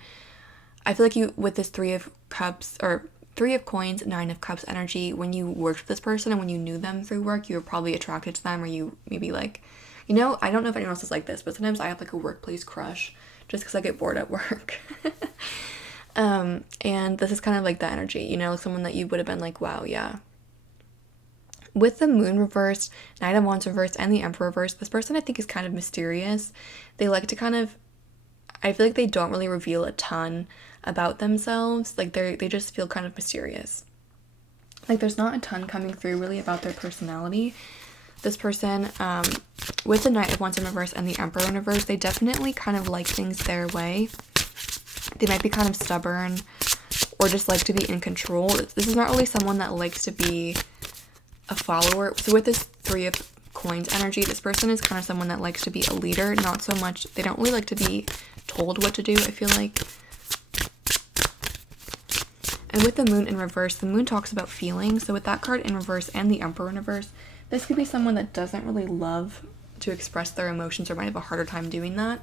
I feel like you, with this 3 of Cups, or 3 of Coins, 9 of Cups energy, when you worked with this person and when you knew them through work, you were probably attracted to them, or you maybe like, you know, I don't know if anyone else is like this, but sometimes I have like a workplace crush just because I get bored at work. And this is kind of like that energy, you know, someone that you would have been like, wow, yeah. With the Moon reversed, Knight of Wands reversed, and the Emperor reversed, this person I think is kind of mysterious. They like to kind of, I feel like they don't really reveal a ton about themselves. Like they just feel kind of mysterious. Like there's not a ton coming through really about their personality. This person, with the Knight of Wands in reverse and the Emperor in reverse, they definitely kind of like things their way. They might be kind of stubborn or just like to be in control. This is not really someone that likes to be a follower. So with this 3 of Coins energy, this person is kind of someone that likes to be a leader, not so much, they don't really like to be told what to do, I feel like. And with the Moon in reverse, the Moon talks about feelings. So with that card in reverse and the Emperor in reverse, this could be someone that doesn't really love to express their emotions or might have a harder time doing that.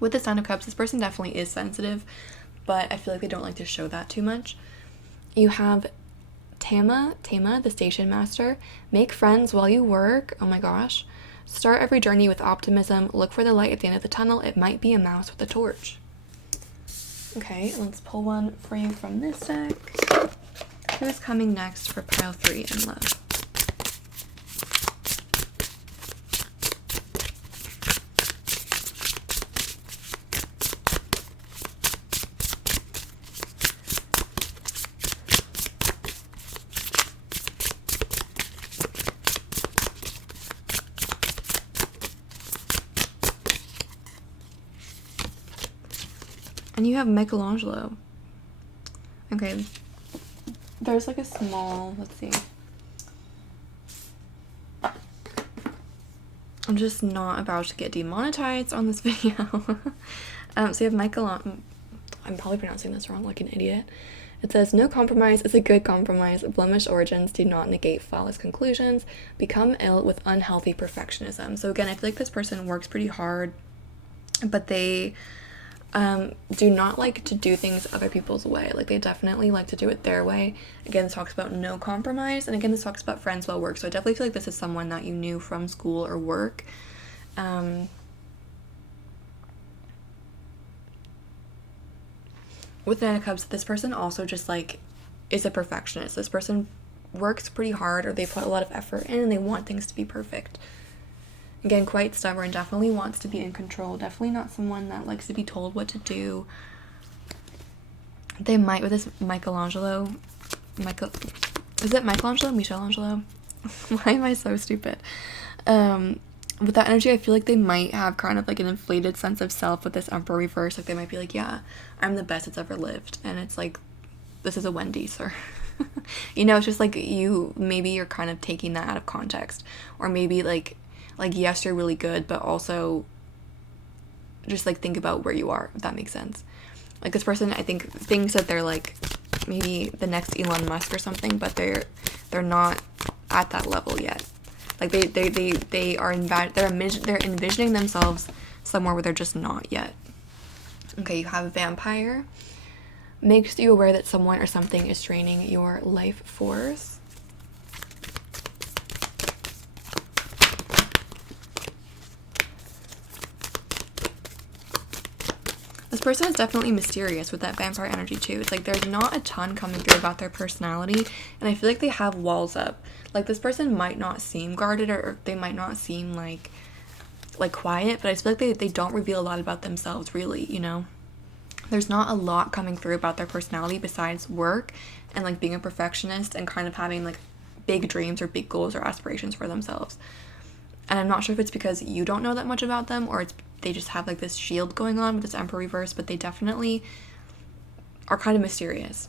With the 9 of Cups, this person definitely is sensitive, but I feel like they don't like to show that too much. You have Tama, the station master. Make friends while you work. Oh my gosh. Start every journey with optimism. Look for the light at the end of the tunnel. It might be a mouse with a torch. Okay, let's pull one for you from this deck. Who's coming next for pile 3 in love? And you have Michelangelo. Okay. There's like a small, let's see. I'm just not about to get demonetized on this video. So you have Michelangelo. I'm probably pronouncing this wrong like an idiot. It says, no compromise is a good compromise. Blemished origins do not negate flawless conclusions. Become ill with unhealthy perfectionism. So again, I feel like this person works pretty hard, but they do not like to do things other people's way. Like, they definitely like to do it their way. Again, this talks about no compromise. And again, this talks about friends while work. So I definitely feel like this is someone that you knew from school or work. With Nine of Cups, this person also just like is a perfectionist. This person works pretty hard, or they put a lot of effort in, and they want things to be perfect. Again, quite stubborn, definitely wants to be in control, definitely not someone that likes to be told what to do. They might, with this Michelangelo, is it Michelangelo? Why am I so stupid? With that energy, I feel like they might have kind of like an inflated sense of self with this Emperor reverse. Like, they might be like, yeah, I'm the best that's ever lived. And it's like, this is a Wendy, sir. You know, it's just like maybe you're kind of taking that out of context. Or maybe like, yes, you're really good, but also just like think about where you are, if that makes sense. Like, this person, I think, thinks that they're like maybe the next Elon Musk or something, but they're not at that level yet. Like, they're envisioning themselves somewhere where they're just not yet. Okay, you have a Vampire. Makes you aware that someone or something is draining your life force. This person is definitely mysterious with that vampire energy too. It's like there's not a ton coming through about their personality, and I feel like they have walls up. Like, this person might not seem guarded, or they might not seem like quiet, but I feel like they don't reveal a lot about themselves, really, you know? There's not a lot coming through about their personality besides work and like being a perfectionist and kind of having like big dreams or big goals or aspirations for themselves. And I'm not sure if it's because you don't know that much about them, or they just have like this shield going on with this Emperor reverse, but they definitely are kind of mysterious.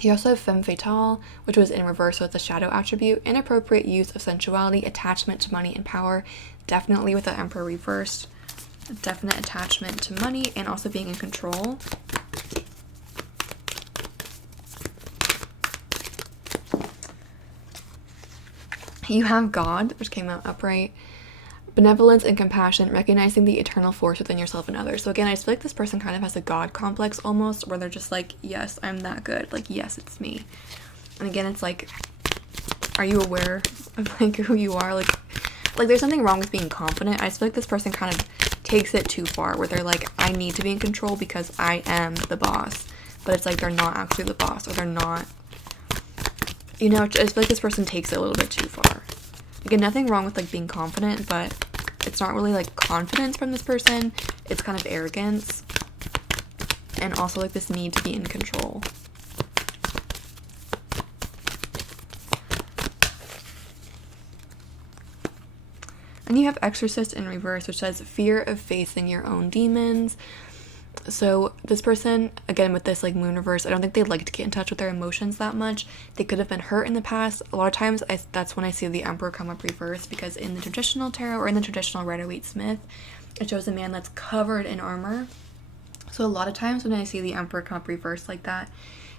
You also have Femme Fatale, which was in reverse with the shadow attribute. Inappropriate use of sensuality, attachment to money and power. Definitely with the Emperor reversed. Definite attachment to money and also being in control. You have God, which came out upright. Benevolence and compassion, recognizing the eternal force within yourself and others. So again, I just feel like this person kind of has a God complex almost, where they're just like, yes, I'm that good. Like, yes, it's me. And again, it's like, are you aware of like who you are? Like there's something wrong with being confident. I just feel like this person kind of takes it too far, where they're like, I need to be in control because I am the boss. But it's like they're not actually the boss, or they're not, you know, I just feel like this person takes it a little bit too far. Again, nothing wrong with like being confident, but it's not really like confidence from this person. It's kind of arrogance, and also like this need to be in control. And you have Exorcist in reverse, which says fear of facing your own demons. So this person, again, with this like moon reverse, I don't think they like to get in touch with their emotions that much. They could have been hurt in the past. A lot of times that's when I see the Emperor come up reverse, because in the traditional tarot, or in the traditional Rider-Waite-Smith, it shows a man that's covered in armor. So a lot of times when I see the Emperor come up reverse like that,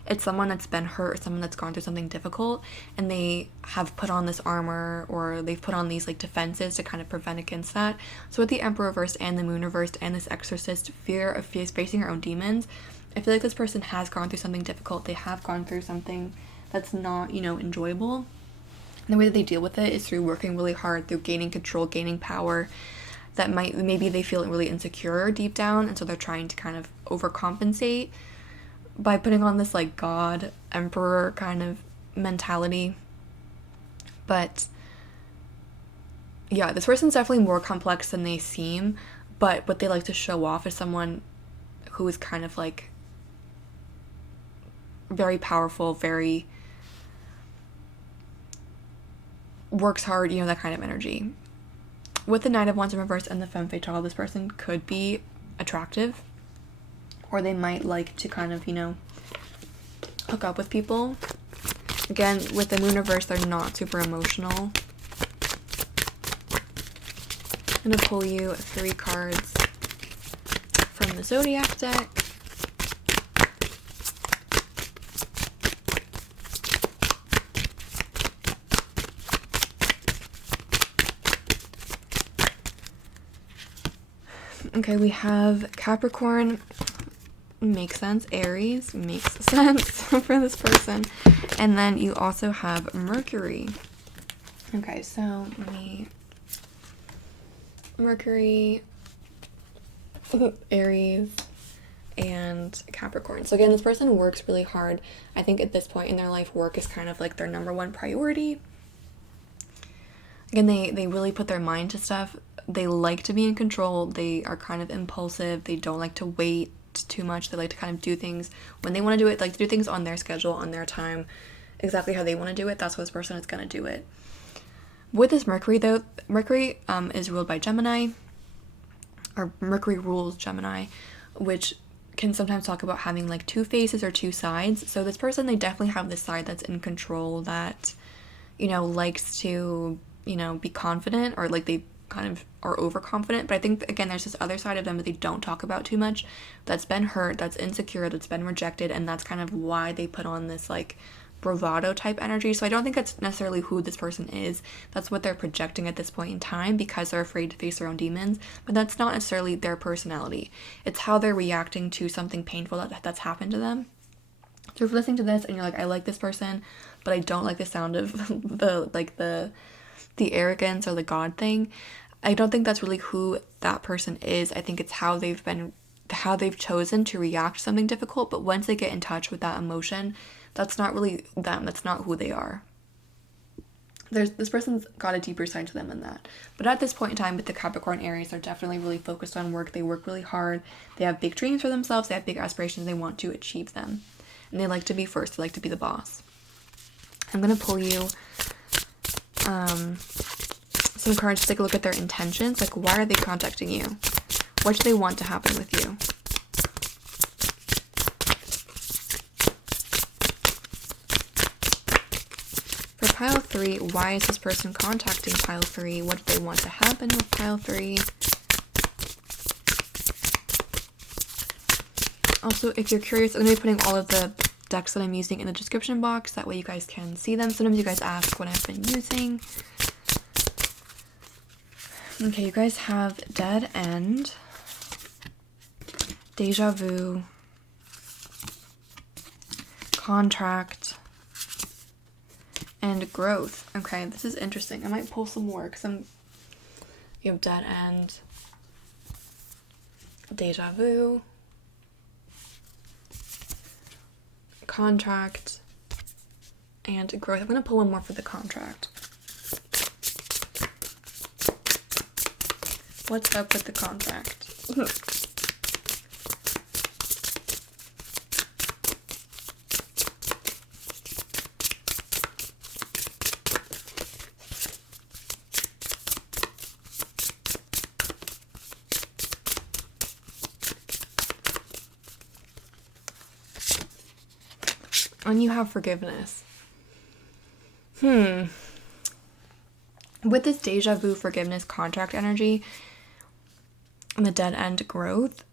it's someone that's been hurt, or someone that's gone through something difficult, and they have put on this armor, or they've put on these like defenses to kind of prevent against that. So with the Emperor reversed and the Moon reversed and this Exorcist, fear of facing your own demons, I feel like this person has gone through something difficult. They have gone through something that's not, you know, enjoyable. And the way that they deal with it is through working really hard, through gaining control, gaining power. That maybe they feel really insecure deep down, and so they're trying to kind of overcompensate by putting on this like God Emperor kind of mentality. But yeah, this person's definitely more complex than they seem, but what they like to show off is someone who is kind of like very powerful, very works hard, you know, that kind of energy. With the Knight of Wands in reverse and the Femme Fatale, this person could be attractive. or they might like to kind of, you know, hook up with people. Again, with the moon reverse, they're not super emotional. I'm going to pull you 3 cards from the Zodiac deck. Okay, we have Capricorn, makes sense. Aries, makes sense for this person. And then you also have Mercury. Okay, so let me... Mercury, Aries, and Capricorn. So again, this person works really hard. I think at this point in their life, work is kind of like their number one priority. Again, they really put their mind to stuff. They like to be in control. They are kind of impulsive. They don't like to wait too much. They like to kind of do things when they want to do it. They like to do things on their schedule, on their time, exactly how they want to do it. That's what this person is going to do it. With this Mercury, though, Mercury is ruled by Gemini, or Mercury rules Gemini, which can sometimes talk about having like 2 faces or 2 sides. So this person, they definitely have this side that's in control, that, you know, likes to, you know, be confident, or like they kind of are overconfident. But I think, again, there's this other side of them that they don't talk about too much, that's been hurt, that's insecure, that's been rejected, and that's kind of why they put on this like bravado type energy. So I don't think that's necessarily who this person is. That's what they're projecting at this point in time because they're afraid to face their own demons, but that's not necessarily their personality. It's how they're reacting to something painful that's happened to them. So if you're listening to this and you're like, I like this person, but I don't like the sound of the arrogance or the God thing, I don't think that's really who that person is. I think it's how they've chosen to react to something difficult. But once they get in touch with that emotion, that's not really them. That's not who they are. This person's got a deeper side to them than that. But at this point in time with the Capricorn Aries, they're definitely really focused on work. They work really hard. They have big dreams for themselves. They have big aspirations. They want to achieve them. And they like to be first. They like to be the boss. I'm going to pull you some cards to take a look at their intentions. Like, why are they contacting you? What do they want to happen with you? For pile 3, why is this person contacting pile 3? What do they want to happen with pile 3? Also, if you're curious, I'm going to be putting all of the decks that I'm using in the description box. That way you guys can see them. Sometimes you guys ask what I've been using. Okay, you guys have Dead End, Deja Vu, Contract, and Growth. Okay, this is interesting. I might pull some more because you have Dead End, Deja Vu, Contract, and Growth. I'm going to pull one more for the Contract. What's up with the Contract? And you have forgiveness. With this Deja Vu, forgiveness, Contract energy, and the Dead End, Growth.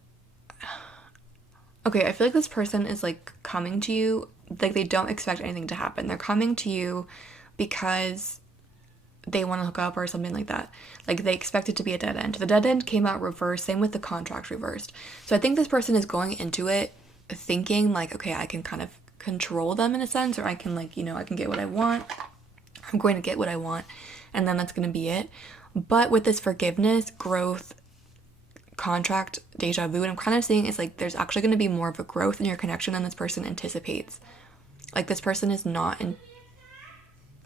Okay, I feel like this person is like coming to you, like they don't expect anything to happen. They're coming to you because they want to hook up or something like that. Like they expect it to be a dead end. The dead end came out reversed, same with the Contract reversed. So I think this person is going into it thinking like, okay, I can kind of control them in a sense, or I can like, you know, I can get what I want. I'm going to get what I want, and then that's going to be it. But with this forgiveness, growth, Contract, Deja Vu, what I'm kind of seeing is like there's actually going to be more of a growth in your connection than this person anticipates. Like this person is not in...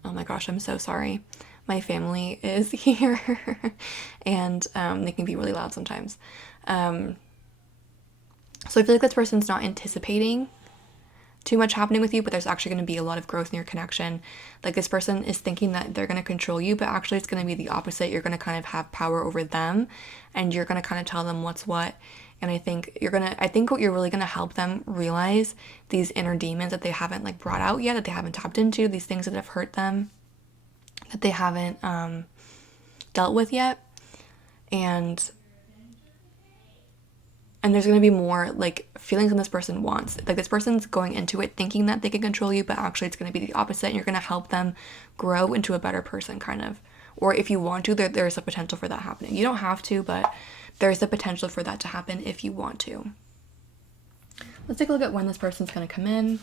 Oh my gosh, I'm so sorry. My family is here and they can be really loud sometimes. So I feel like this person's not anticipating too much happening with you, but there's actually going to be a lot of growth in your connection. Like this person is thinking that they're going to control you, but actually it's going to be the opposite. You're going to kind of have power over them, and you're going to kind of tell them what's what, And I think what you're really gonna help them realize these inner demons that they haven't like brought out yet, that they haven't tapped into, these things that have hurt them, that they haven't dealt with yet. And there's going to be more like feelings than this person wants. Like this person's going into it thinking that they can control you, but actually it's going to be the opposite, and you're going to help them grow into a better person, kind of. Or if you want to, there's a potential for that happening. You don't have to, but there's the potential for that to happen if you want to. Let's take a look at when this person's going to come in.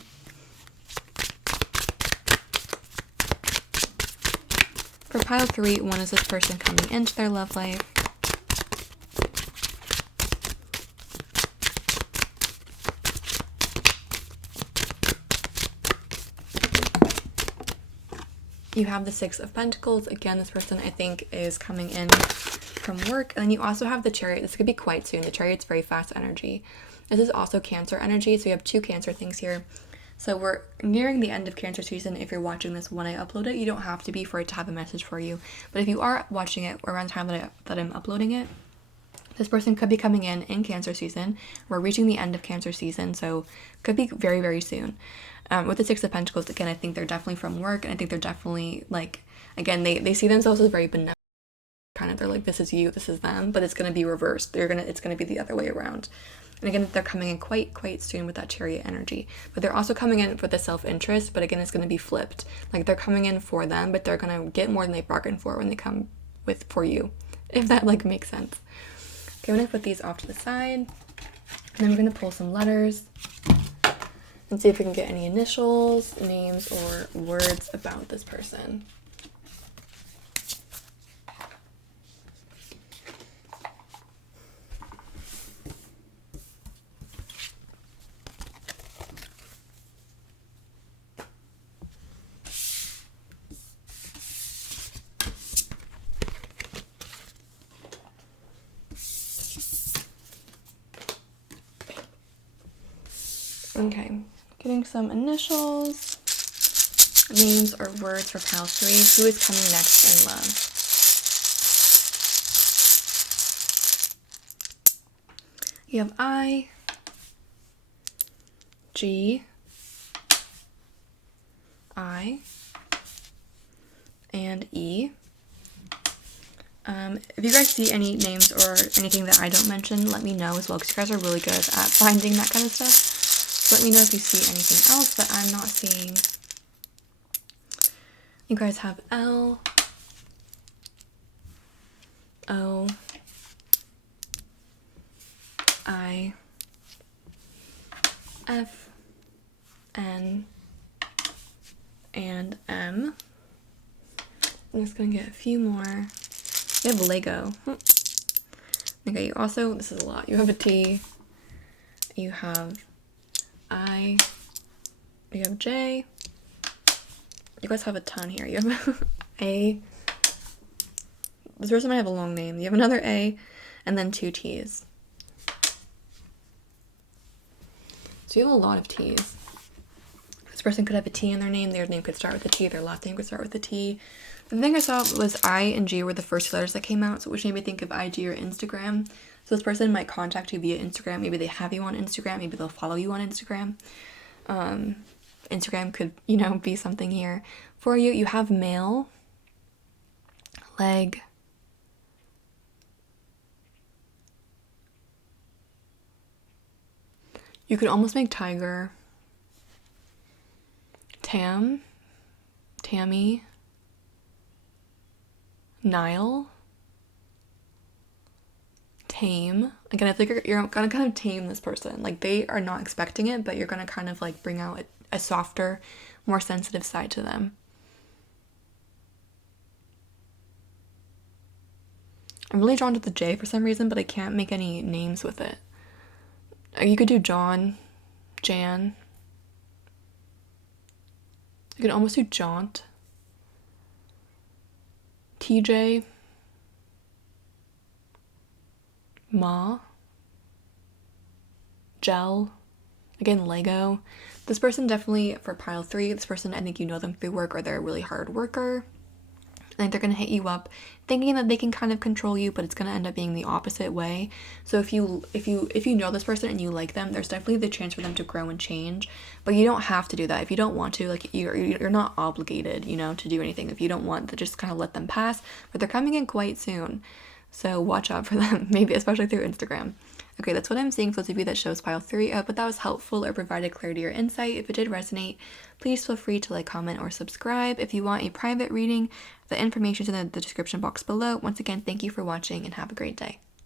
For pile 3, when is this person coming into their love life? You have the 6 of Pentacles. Again, this person, I think, is coming in from work. And then you also have the Chariot. This could be quite soon. The Chariot's very fast energy. This is also Cancer energy, so you have 2 Cancer things here. So we're nearing the end of Cancer season. If you're watching this when I upload it, you don't have to be for it to have a message for you. But if you are watching it around the time that I'm uploading it, this person could be coming in Cancer season. We're reaching the end of Cancer season, so could be very, very soon. With the 6 of Pentacles, again, I think they're definitely from work, and I think they're definitely, like, again, they see themselves as very benevolent. Kind of, they're like, this is you, this is them, but it's going to be reversed. It's going to be the other way around. And again, they're coming in quite soon with that Chariot energy. But they're also coming in for the self-interest, but again, it's going to be flipped. Like, they're coming in for them, but they're going to get more than they bargained for when they come for you, if that, like, makes sense. Okay, I'm going to put these off to the side, and then we're going to pull some letters and see if we can get any initials, names, or words about this person. Okay, getting some initials, names, or words for pile 3. Who is coming next in love? You have I, G, I, and E. If you guys see any names or anything that I don't mention, let me know as well, because you guys are really good at finding that kind of stuff. So let me know if you see anything else that I'm not seeing. You guys have L, O, I, F, N, and M. I'm just gonna get a few more. You have Lego. Okay, you also, this is a lot. You have a T, you have I, you have J. You guys have a ton here. You have A. This person might have a long name. You have another A, and then 2 T's. So you have a lot of T's. This person could have a T in their name. Their name could start with a T. Their last name could start with a T. The thing I saw was I and G were the first 2 letters that came out, so which made me think of IG or Instagram. So this person might contact you via Instagram. Maybe they have you on Instagram. Maybe they'll follow you on Instagram. Instagram could, be something here for you. You have male, leg, you could almost make tiger, Tammy, Nile, tame. Again, I think you're gonna kind of tame this person. Like, they are not expecting it, but you're gonna kind of like bring out a softer, more sensitive side to them. I'm really drawn to the J for some reason, but I can't make any names with it. You could do John, Jan. You could almost do Jaunt, TJ, Ma, Gel, again, Lego. This person definitely, for pile 3, this person, I think you know them through work, or they're a really hard worker. Like they're gonna hit you up thinking that they can kind of control you, but it's gonna end up being the opposite way. So if you know this person and you like them, there's definitely the chance for them to grow and change. But you don't have to do that. If you don't want to, like you're not obligated, you know, to do anything. If you don't want to, just kind of let them pass. But they're coming in quite soon. So watch out for them, maybe especially through Instagram. Okay, that's what I'm seeing for those of you that chose pile 3. I hope that was helpful or provided clarity or insight. If it did resonate, please feel free to like, comment, or subscribe. If you want a private reading, the information is in the description box below. Once again, thank you for watching and have a great day.